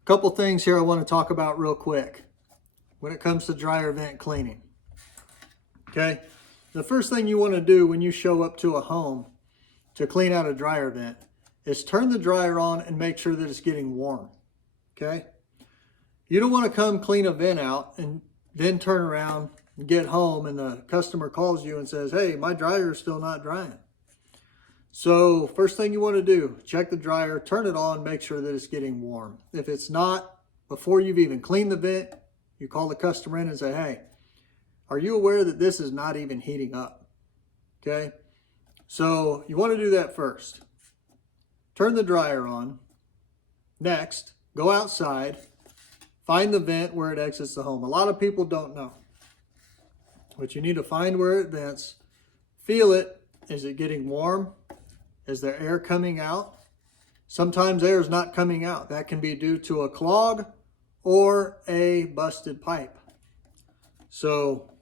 A couple things here I want to talk about real quick when it comes to dryer vent cleaning. Okay, the first thing you want to do when you show up to a home to clean out a dryer vent is turn the dryer on and make sure that it's getting warm. Okay, you don't want to come clean a vent out and then turn around and get home and the customer calls you and says, hey, my dryer is still not drying. So first thing you want to do, check the dryer, turn it on, make sure that it's getting warm. If it's not, before you've even cleaned the vent, you call the customer in and say, hey, are you aware that this is not even heating up? Okay, so you want to do that first. Turn the dryer on. Next, go outside, find the vent where it exits the home. A lot of people don't know, but you need to find where it vents, feel it. Is it getting warm? Is there air coming out? Sometimes air is not coming out. That can be due to a clog or a busted pipe. So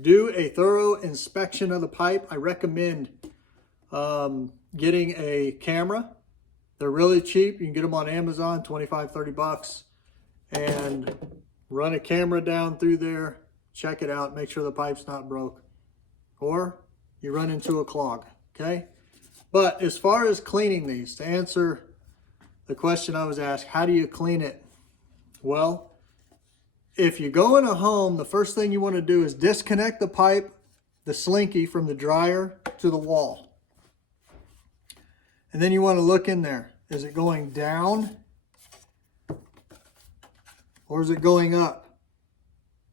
do a thorough inspection of the pipe. I recommend getting a camera. They're really cheap. You can get them on Amazon, 25, 30 bucks. And run a camera down through there, check it out, make sure the pipe's not broke. Or you run into a clog, okay? But as far as cleaning these, to answer the question I was asked, how do you clean it? Well, if you go in a home, the first thing you want to do is disconnect the pipe, the slinky, from the dryer to the wall. And then you want to look in there. Is it going down or is it going up?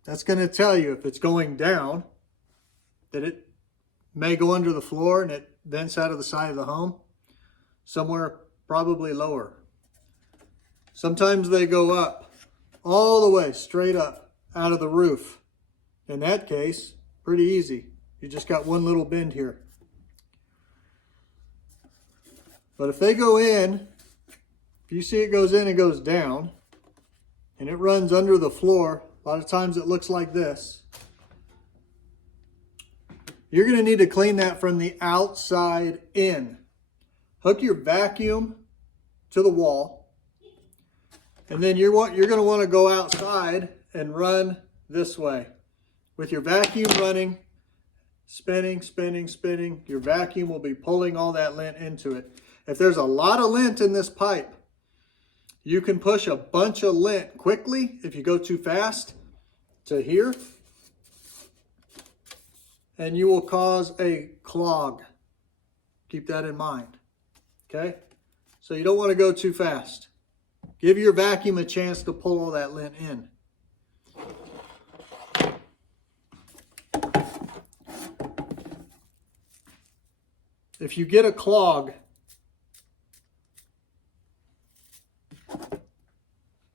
That's going to tell you if it's going down, that it may go under the floor and it vents out of the side of the home, somewhere probably lower. Sometimes they go up, all the way straight up out of the roof. In that case, pretty easy. You just got one little bend here. But if they go in, if you see it goes in and goes down, and it runs under the floor, a lot of times it looks like this. You're going to need to clean that from the outside in. Hook your vacuum to the wall. And then you're going to want to go outside and run this way. With your vacuum running, spinning, spinning, spinning, your vacuum will be pulling all that lint into it. If there's a lot of lint in this pipe, you can push a bunch of lint quickly if you go too fast to here, and you will cause a clog. Keep that in mind, okay? So you don't want to go too fast. Give your vacuum a chance to pull all that lint in. If you get a clog,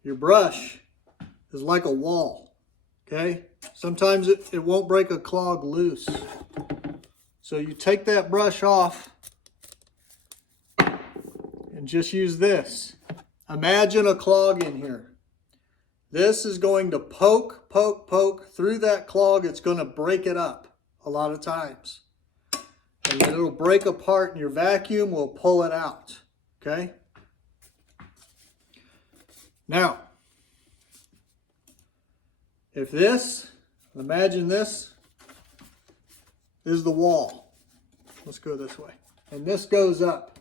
your brush is like a wall, okay? Sometimes it won't break a clog loose. So you take that brush off and just use this. Imagine a clog in here. This is going to poke, poke, poke through that clog. It's going to break it up a lot of times. And then it'll break apart and your vacuum will pull it out, okay? Now, if this, imagine this is the wall. Let's go this way. And this goes up.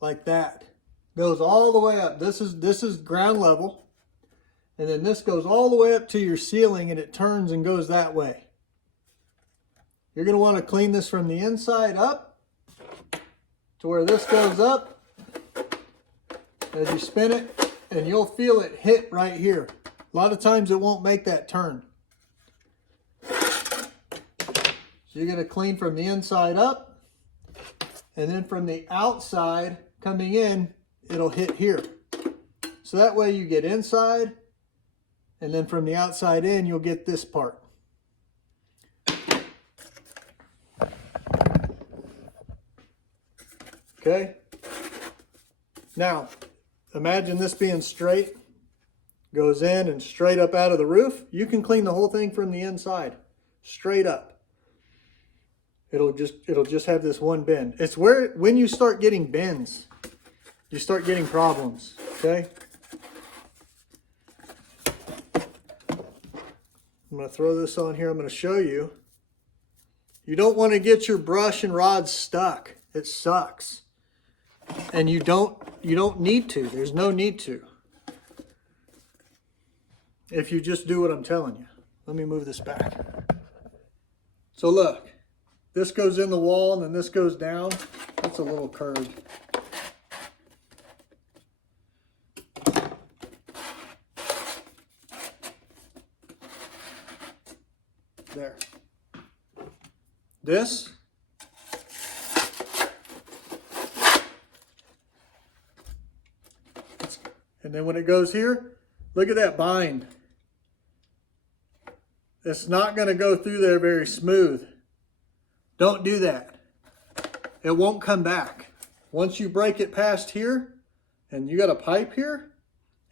Like that. Goes all the way up. This is ground level. And then this goes all the way up to your ceiling and it turns and goes that way. You're going to want to clean this from the inside up to where this goes up as you spin it, and you'll feel it hit right here. A lot of times it won't make that turn. So you're going to clean from the inside up, and then from the outside coming in, it'll hit here. So that way you get inside, and then from the outside in, you'll get this part. Okay? Now, imagine this being straight, goes in and straight up out of the roof. You can clean the whole thing from the inside, straight up. it'll just have this one bend. It's when you start getting bends, you start getting problems, okay? I'm going to throw this on here. I'm going to show you. You don't want to get your brush and rod stuck. It sucks. And you don't need to. There's no need to. If you just do what I'm telling you. Let me move this back. So look, this goes in the wall and then this goes down. That's a little curved. There. This and then when it goes here, look at that bind. It's not going to go through there very smooth. Don't do that. It won't come back. Once you break it past here, and you got a pipe here,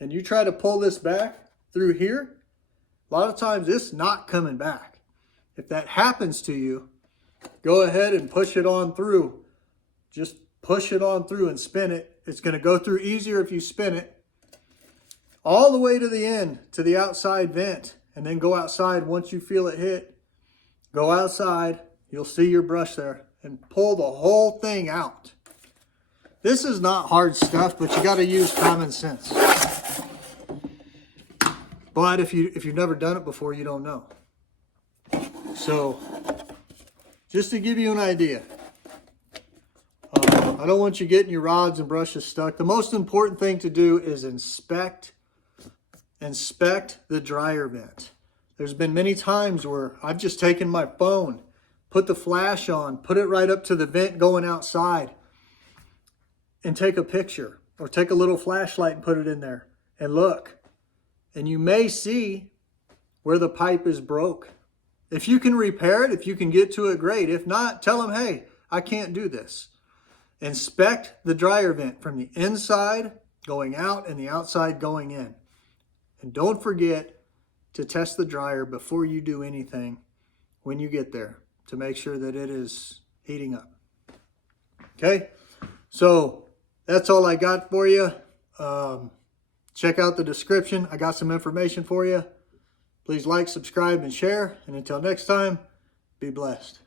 and you try to pull this back through here, a lot of times it's not coming back. If that happens to you, go ahead and push it on through. Just push it on through and spin it. It's going to go through easier if you spin it all the way to the end, to the outside vent, and then go outside once you feel it hit. Go outside, you'll see your brush there, and pull the whole thing out. This is not hard stuff, but you got to use common sense. But if you've never done it before, you don't know. So, just to give you an idea, I don't want you getting your rods and brushes stuck. The most important thing to do is inspect the dryer vent. There's been many times where I've just taken my phone, put the flash on, put it right up to the vent going outside, and take a picture, or take a little flashlight and put it in there and look. And you may see where the pipe is broke. If you can repair it, if you can get to it, great. If not, tell them, hey, I can't do this. Inspect the dryer vent from the inside going out and the outside going in. And don't forget to test the dryer before you do anything when you get there to make sure that it is heating up. Okay, so that's all I got for you. Check out the description. I got some information for you. Please like, subscribe, and share. And until next time, be blessed.